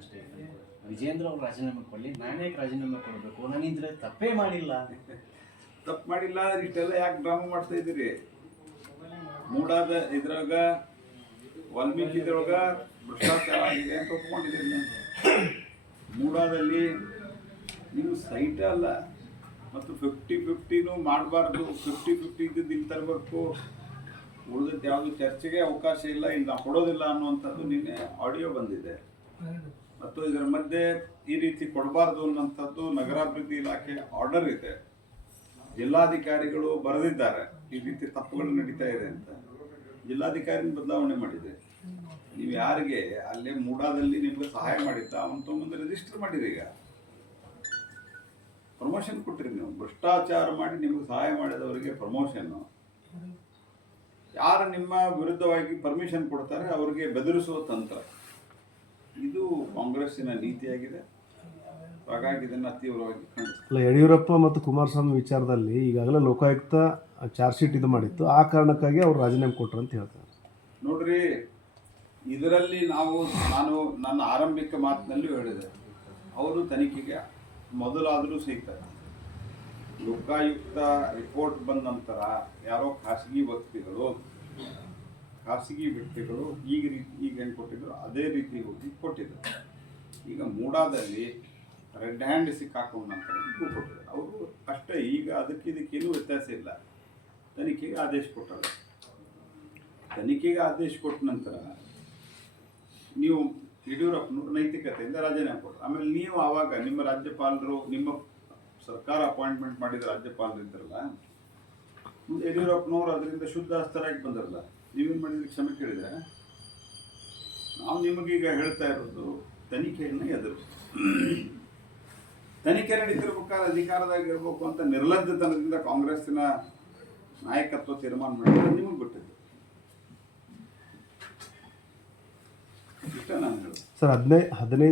ಅಷ್ಟೇ ವಿಜೇಂದ್ರ ಅವ್ರು ರಾಜೀನಾಮೆ ಕೊಡಲಿ, ನಾನೇ ರಾಜೀನಾಮೆ ಕೊಡಬೇಕು. ನಾನಿದ್ರೆ ತಪ್ಪೇ ಮಾಡಿಲ್ಲ. ತಪ್ಪು ಮಾಡಿಲ್ಲ ಇಷ್ಟೆಲ್ಲ ಯಾಕೆ ಡ್ರಾಮಾ ಮಾಡ್ತಾ ಇದ್ದೀರಿ? ಮೂಡಾದ ಇದ್ರಾಗ ವಾಲ್ಮೀಕಿ ಇದ್ರೊಳಗ ಭ್ರಷ್ಟಾಚಾರ ಆಗಿದೆ ಅಂತ ಒಪ್ಕೊಂಡಿದ್ದೀನಿ ಮೂಡಾದಲ್ಲಿ ನೀವು ಸೈಟ್ ಅಲ್ಲ. ಮತ್ತು ಫಿಫ್ಟಿ ಫಿಫ್ಟಿನೂ ಮಾಡಬಾರ್ದು. ಫಿಫ್ಟಿ ಫಿಫ್ಟಿ ಇದ್ದಿದ್ದು ಇಲ್ಲಿ ತರಬೇಕು. ಉಳಿದದ್ದು ಯಾವುದು ಚರ್ಚೆಗೆ ಅವಕಾಶ ಇಲ್ಲ ಇಲ್ಲಿ ಕೊಡೋದಿಲ್ಲ ಅನ್ನುವಂಥದ್ದು ನಿನ್ನೆ ಆಡಿಯೋ ಬಂದಿದೆ. ಮತ್ತು ಇದರ ಮಧ್ಯೆ ಈ ರೀತಿ ಕೊಡಬಾರ್ದು ಅನ್ನೋಂಥದ್ದು ನಗರಾಭಿವೃದ್ಧಿ ಇಲಾಖೆ ಆರ್ಡರ್ ಇದೆ. ಜಿಲ್ಲಾಧಿಕಾರಿಗಳು ಬರೆದಿದ್ದಾರೆ. ಈ ರೀತಿ ತಪ್ಪುಗಳು ನಡೀತಾ ಇದೆ ಅಂತ. ಜಿಲ್ಲಾಧಿಕಾರಿನ ಬದಲಾವಣೆ ಮಾಡಿದೆ. ನೀವು ಯಾರಿಗೆ ಅಲ್ಲೇ ಮೂಡಾದಲ್ಲಿ ನಿಮ್ಗೆ ಸಹಾಯ ಮಾಡಿದ್ದ ಅವನು ತೊಗೊಂಡು ರಿಜಿಸ್ಟರ್ ಮಾಡಿರಿ ಈಗ. ಪ್ರಮೋಷನ್ ಕೊಟ್ಟಿರಿ ನೀವು. ಭ್ರಷ್ಟಾಚಾರ ಮಾಡಿ ನಿಮ್ಗೆ ಸಹಾಯ ಮಾಡಿದವರಿಗೆ ಪ್ರಮೋಷನ್ ಯಾರು ನಿಮ್ಮ ವಿರುದ್ಧವಾಗಿ ಪರ್ಮಿಷನ್ ಕೊಡ್ತಾರೆ, ಅವರಿಗೆ ಬೆದರಿಸುವ ತಂತ್ರ. ಕಾಂಗ್ರೆಸ್ಸಿನ ನೀತಿಯಾಗಿದೆ. ಹಾಗಾಗಿ ಇದನ್ನು ತೀವ್ರವಾಗಿ ಅಲ್ಲ ಯಡಿಯೂರಪ್ಪ ಮತ್ತು ಕುಮಾರಸ್ವಾಮಿ ವಿಚಾರದಲ್ಲಿ ಈಗಾಗಲೇ ಲೋಕಾಯುಕ್ತ ಚಾರ್ಜ್ ಶೀಟ್ ಇದು ಮಾಡಿತ್ತು. ಆ ಕಾರಣಕ್ಕಾಗಿ ಅವ್ರು ರಾಜೀನಾಮೆ ಕೊಟ್ಟರು ಅಂತ ಹೇಳ್ತಾರೆ. ನೋಡ್ರಿ ಇದರಲ್ಲಿ ನಾವು ನಾನು ನನ್ನ ಆರಂಭಿಕ ಮಾತಿನಲ್ಲೂ ಹೇಳಿದೆ. ಅವರು ತನಿಖೆಗೆ ಮೊದಲಾದರೂ ಸಿಗ್ತಾರೆ. ಲೋಕಾಯುಕ್ತ ರಿಪೋರ್ಟ್ ಬಂದ ನಂತರ ಯಾರೋ ಖಾಸಗಿ ವ್ಯಕ್ತಿಗಳು ಖಾಸಗಿ ವ್ಯಕ್ತಿಗಳು ಈಗ ರೀತಿ ಈಗ ಏನು ಕೊಟ್ಟಿದ್ರು ಅದೇ ರೀತಿ ಹೋಗಿ ಕೊಟ್ಟಿದ್ರು. ಈಗ ಮೂಡಾದಲ್ಲಿ ರೆಡ್ ಹ್ಯಾಂಡ್ ಸಿಕ್ಕಾಕೊಂಡು ಇದು ಕೊಟ್ಟರು ಅವರು ಅಷ್ಟೇ, ಈಗ ಅದಕ್ಕೆ ಇದಕ್ಕೇನು ವ್ಯತ್ಯಾಸ ಇಲ್ಲ. ತನಿಖೆಗೆ ಆದೇಶ ಕೊಟ್ಟರು. ತನಿಖೆಗೆ ಆದೇಶ ಕೊಟ್ಟ ನಂತರ ನೀವು ಯಡಿಯೂರಪ್ಪನವರು ನೈತಿಕತೆಯಿಂದ ರಾಜೀನಾಮೆ ಕೊಟ್ಟರು. ಆಮೇಲೆ ನೀವು ಆವಾಗ ನಿಮ್ಮ ರಾಜ್ಯಪಾಲರು, ನಿಮ್ಮ ಸರ್ಕಾರ ಅಪಾಯಿಂಟ್ಮೆಂಟ್ ಮಾಡಿದ ರಾಜ್ಯಪಾಲರು ಇದ್ರಲ್ಲ, ಯಡಿಯೂರಪ್ಪನವರು ಅದರಿಂದ ಶುದ್ಧ ಅಸ್ತರಾಗಿ ಬಂದಿರಲ್ಲ. ನೀವೇನು ಮಾಡಿದ್ರಿ? ಕ್ಷಮೆ ಕೇಳಿದ್ರೆ? ನಾವು ನಿಮಗೀಗ ಹೇಳ್ತಾ ಇರೋದು ತನಿಖೆಯನ್ನು ಎದುರಿಸಿತು ತನಿಖೆ ನಡೀತಿರ್ಬೇಕಾದ್ರೆ ಅಧಿಕಾರದಾಗ ಇರಬೇಕು ಅಂತ ನಿರ್ಲಜ್ಜತನದಿಂದ ಕಾಂಗ್ರೆಸ್ಸಿನ ನಾಯಕತ್ವ ತೀರ್ಮಾನ ಮಾಡಿದ್ರೆ ನಿಮಗೆ ಬಿಟ್ಟಿದ್ದು ಸರ್ ಹದಿನೈದು ಹದಿನೈದು